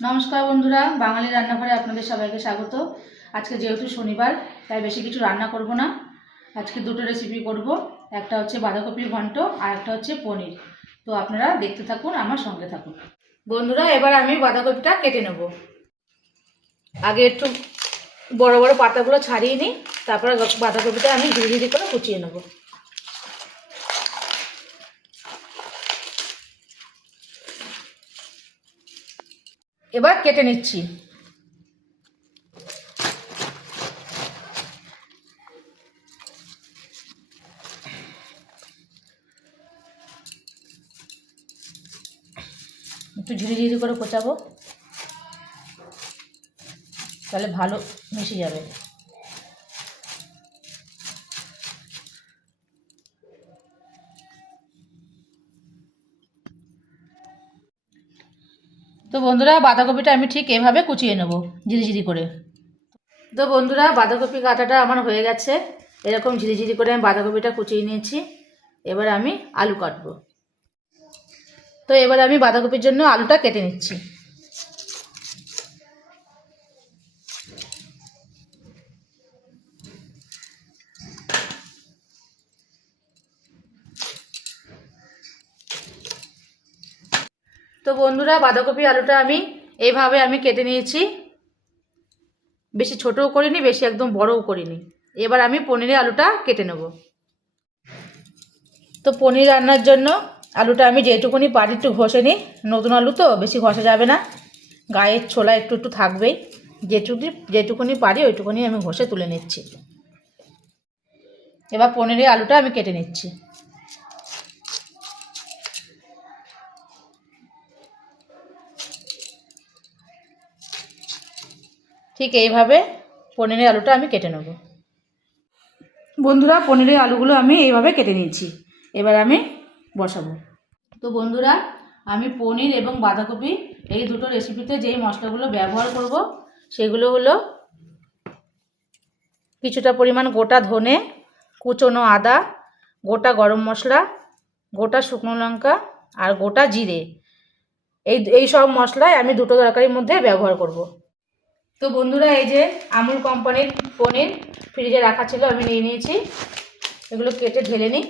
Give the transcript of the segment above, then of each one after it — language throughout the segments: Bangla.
নমস্কার বন্ধুরা, বাঙালি রান্নাঘরে আপনাদের সবাইকে স্বাগত। আজকে যেহেতু শনিবার, তাই বেশি কিছু রান্না করব না। আজকে দুটো রেসিপি করব, একটা হচ্ছে বাঁধাকপির ঘন্ট আর একটা হচ্ছে পনির। তো আপনারা দেখতে থাকুন, আমার সঙ্গে থাকুন। বন্ধুরা, এবার আমি বাঁধাকপিটা কেটে নেব। আগে একটু বড় বড় পাতাগুলো ছাড়িয়ে নিই, তারপরে বাঁধাকপিটা আমি ধীরে ধীরে করে কুচিয়ে নেব। এবার কেটে নিচ্ছি। একটু ঝিরি ঝিরি করে কোচাবো। তাহলে ভালো মিশে যাবে। তো বন্ধুরা, বাঁধাকপিটা আমি ঠিক এভাবে কুচিয়ে নেব, ঝিরিঝিরি করে। তো বন্ধুরা, বাঁধাকপি কাটাটা আমার হয়ে গেছে। এরকম ঝিরিঝিরি করে আমি বাঁধাকপিটা কুচিয়ে নিয়েছি। এবার আমি আলু কাটবো। তো এবার আমি বাঁধাকপির জন্য আলুটা কেটে নিচ্ছি। তো বন্ধুরা বাঁধাকপি আলুটা আমি এইভাবে আমি কেটে নিয়েছি। বেশি ছোটও করিনি, বেশি একদম বড়ও করিনি। এবার আমি পনিরের আলুটা কেটে নেব। তো পনির রান্নার জন্য আলুটা আমি যেটুকুনি পারি একটু ঘষে নিই। নতুন আলু তো, বেশি ঘষা যাবে না। গায়ের ছোলা একটু একটু থাকবেই। যেটুকু যেটুকুনি পারি ওইটুকুনি আমি ঘষে তুলে নিচ্ছি। এবার পনিরের আলুটা আমি কেটে নিচ্ছি। ঠিক এইভাবে পনিরের আলুটা আমি কেটে নেব। বন্ধুরা পনিরের আলুগুলো আমি এইভাবে কেটে নিয়েছি। এবার আমি বসাবো। তো বন্ধুরা আমি পনির এবং বাঁধাকপি এই দুটো রেসিপিতে যেই মশলাগুলো ব্যবহার করব সেগুলো হলো কিছুটা পরিমাণ গোটা ধনে কুচনো আদা গোটা গরম মশলা গোটা শুকনো লঙ্কা আর গোটা জিরে। এই এই সব মশলাই আমি দুটো তরকারির মধ্যে ব্যবহার করব। তো বন্ধুরা এই যে আমুল কোম্পানির পনির ফ্রিজে রাখা ছিল আমি নিয়ে নিয়েছি। এগুলো কেটে ঢেলে নিই।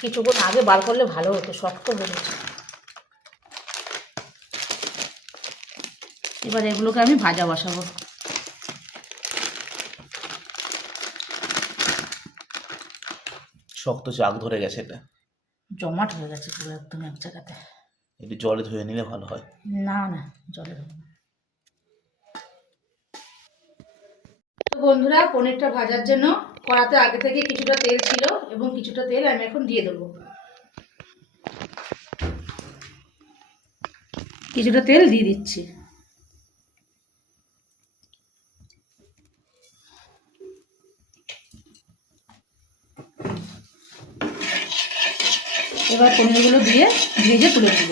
কিছুক্ষণ আগে বার করলে ভালো হতো শক্ত বেরোচ্ছে এবার এগুলোকে আমি ভাজা বসাবো। শক্ত চাক ধরে গেছে এটা। জমাট হয়ে গেছে পুরো একদম এক জায়গাতে। একটু জলে ধুয়ে নিলে ভালো হয়। না না, জলে ধুয়ে তো বন্ধুরা, পনিরটা ভাজার জন্য কড়াতে আগে থেকে কিছুটা তেল ছিল এবং কিছুটা তেল আমি এখন দিয়ে দেবো। কিছুটা তেল দিয়ে দিচ্ছি এবার পনিরগুলো দিয়ে ভেজে তুলে নেব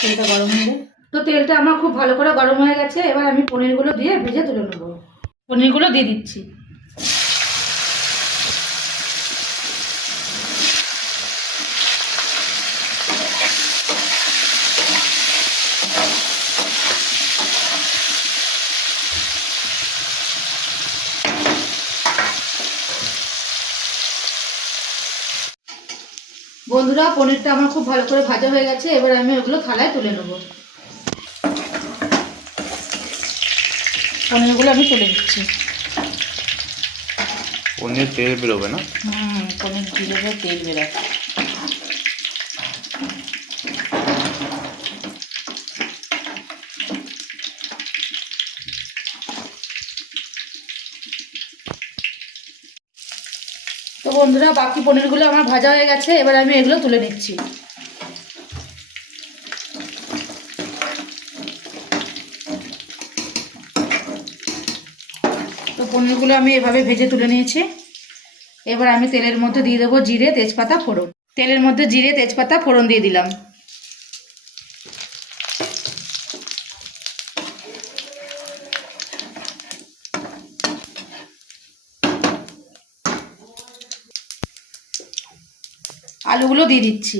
তেলটা গরম হয়ে যায়। তো তেলটা আমার খুব ভালো করে গরম হয়ে গেছে, এবার আমি পনিরগুলো দিয়ে ভেজে তুলে নেব। পনিরগুলো দিয়ে দিচ্ছি। বন্ধুরা, পনিরটা আমার খুব ভালো করে ভাজা হয়ে গেছে, এবার আমি ওগুলো থালায় তুলে নেব। পনিরগুলো আমি তুলে দিচ্ছি পনির তেল বেরোবে না? হুম পনির দিলে তেল বেরোয়। তো বন্ধুরা বাকি পনিরগুলো আমার ভাজা হয়ে গেছে এবার আমি এগুলো তুলে নিচ্ছি। পনিরগুলো আমি এভাবে ভেজে তুলে নিয়েছি। এবার আমি তেলের মধ্যে দিয়ে দেবো জিরে, তেজপাতা, ফোড়ন। তেলের মধ্যে জিরে, তেজপাতা, ফোড়ন দিয়ে দিলাম। আলুগুলো দিয়ে দিচ্ছি।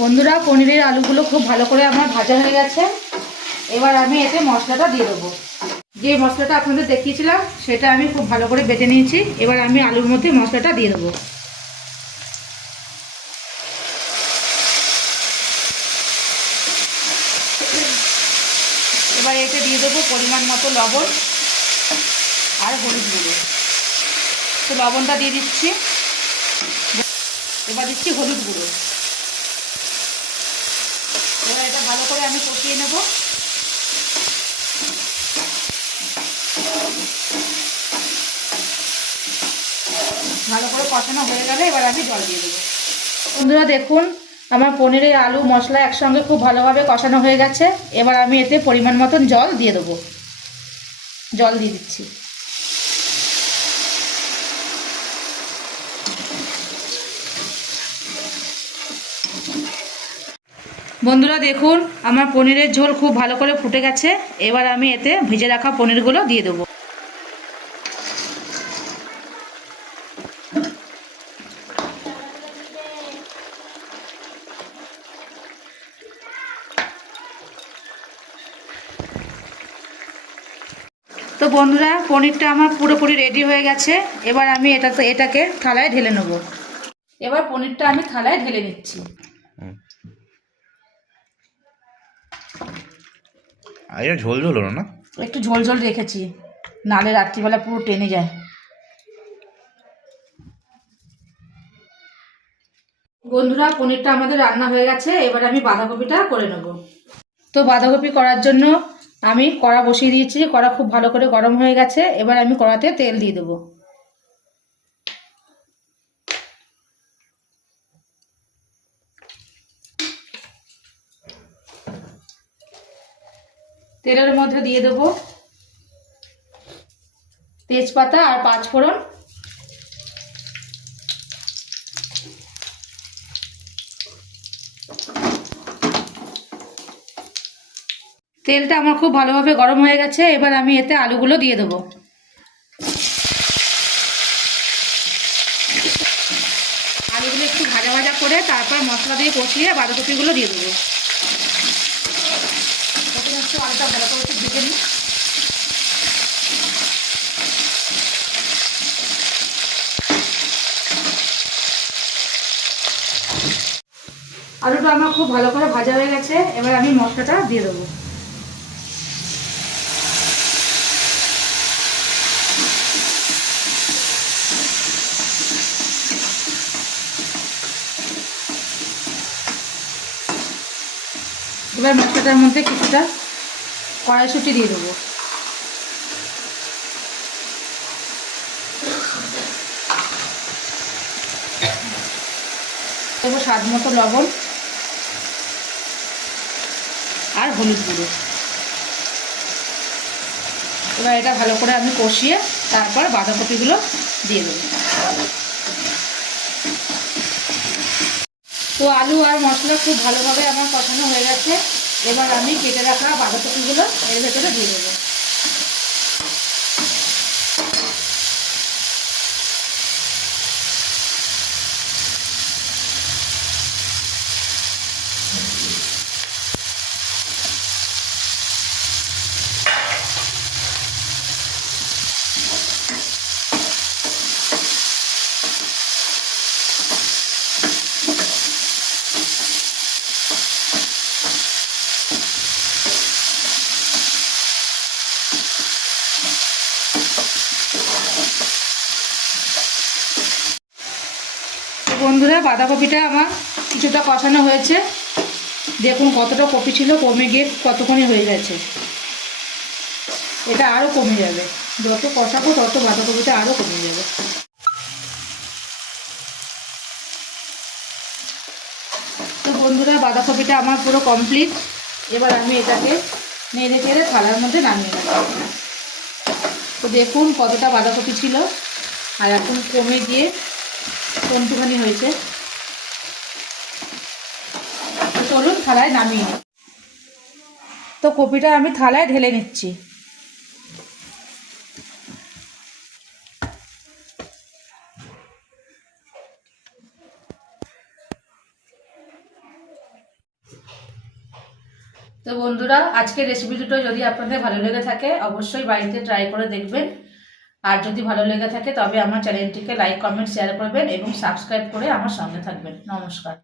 বন্ধুরা, পনিরের আলুগুলো খুব ভালো করে আমার ভাজা হয়ে গেছে। এবার আমি এতে মশলাটা দিয়ে দেবো। যে মশলাটা আপনাদের দেখিয়েছিলাম, সেটা আমি খুব ভালো করে বেটে নিয়েছি। এবার আমি আলুর মধ্যে মশলাটা দিয়ে দেবো। এবার এতে দিয়ে দেবো পরিমাণ মতো লবণ আর হলুদ গুঁড়ো। তো লবণটা দিয়ে দিচ্ছি। এবার দিচ্ছি হলুদ গুঁড়ো এবার এটা ভালো করে আমি কষিয়ে নেব। ভালো করে কষানো হয়ে গেলে এবার আমি জল দিয়ে দেবো। বন্ধুরা দেখুন, আমার পনিরের আলু, মশলা একসঙ্গে খুব ভালোভাবে কষানো হয়ে গেছে। এবার আমি এতে পরিমাণ মতন জল দিয়ে দেবো। জল দিয়ে দিচ্ছি। বন্ধুরা দেখুন, আমার পনিরের ঝোল খুব ভালো করে ফুটে গেছে। এবার আমি এতে ভেজে রাখা পনিরগুলো দিয়ে দেবো। তো বন্ধুরা, পনিরটা আমার পুরোপুরি রেডি হয়ে গেছে। এবার আমি এটা এটাকে থালায় ঢেলে নেব। এবার পনিরটা আমি থালায় ঢেলে নিচ্ছি। আগে ঝোল ঝোল হলো না? একটু ঝোল ঝোল রেখেছি। নালে রাত্রিবেলা পুরো টেনে যায়। বন্ধুরা, পনিরটা আমাদের রান্না হয়ে গেছে। এবার আমি বাঁধাকপিটা করে নেব। তো বাঁধাকপি করার জন্য আমি কড়া বসিয়ে দিয়েছি। কড়া খুব ভালো করে গরম হয়ে গেছে। এবার আমি কড়াতে তেল দিয়ে দেবো। তেলের মধ্যে দিয়ে দেবো তেজপাতা আর পাঁচ ফোড়ন। তেলটা আমার খুব ভালোভাবে গরম হয়ে গেছে, এবার আমি এতে আলুগুলো দিয়ে দেবো। আলুগুলো একটু ভাজা ভাজা করে তারপর মশলা দিয়ে কষিয়ে বাঁধাকপিগুলো দিয়ে দেবো। আলুটা ভালো করে একটু ভেজে নিই আলুটা আমার খুব ভালো করে ভাজা হয়ে গেছে, এবার আমি মশলাটা দিয়ে দেবো। এবার মশলাটার মধ্যে কিছুটা কড়াইশুঁটি দিয়ে দেবো। দেবো স্বাদ মতো লবণ আর হলুদ গুঁড়ো। এবার এটা ভালো করে আমি কষিয়ে তারপর বাঁধাকপিগুলো দিয়ে দেবো। তো আলু আর মশলা খুব ভালোভাবে আমার কষানো হয়ে গেছে। এবার আমি কেটে রাখা বাঁধাকপিগুলো এর ভেতরে দিয়ে দেবো তো বন্ধুরা বাঁধাকপিটা আমার কিছুটা কষানো হয়েছে। দেখুন কতটা কপি ছিল, কমে গিয়ে কতক্ষণই হয়ে গেছে। এটা আরও কমে যাবে। যত কষাবো তত বাঁধাকপিটা আরও কমে যাবে। তো বন্ধুরা, বাঁধাকপিটা আমার পুরো কমপ্লিট এবার আমি এটাকে নেড়ে চেড়ে থালার মধ্যে নামিয়ে নেব। তো দেখুন কতটা বাঁধাকপি ছিল। আর এখন কমে গিয়ে কোনটুখানি হয়েছে করুন থালায় নামিয়ে নিই তো কপিটা আমি থালায় ঢেলে নিচ্ছি। তো বন্ধুরা, আজকের রেসিপি দুটো যদি আপনাদের ভালো লেগে থাকে, অবশ্যই বাড়িতে ট্রাই করে দেখবেন। আর যদি ভালো লেগে থাকে, তবে আমার চ্যানেলটিকে লাইক কমেন্ট শেয়ার করবেন এবং সাবস্ক্রাইব করে আমার সঙ্গে থাকবেন। নমস্কার।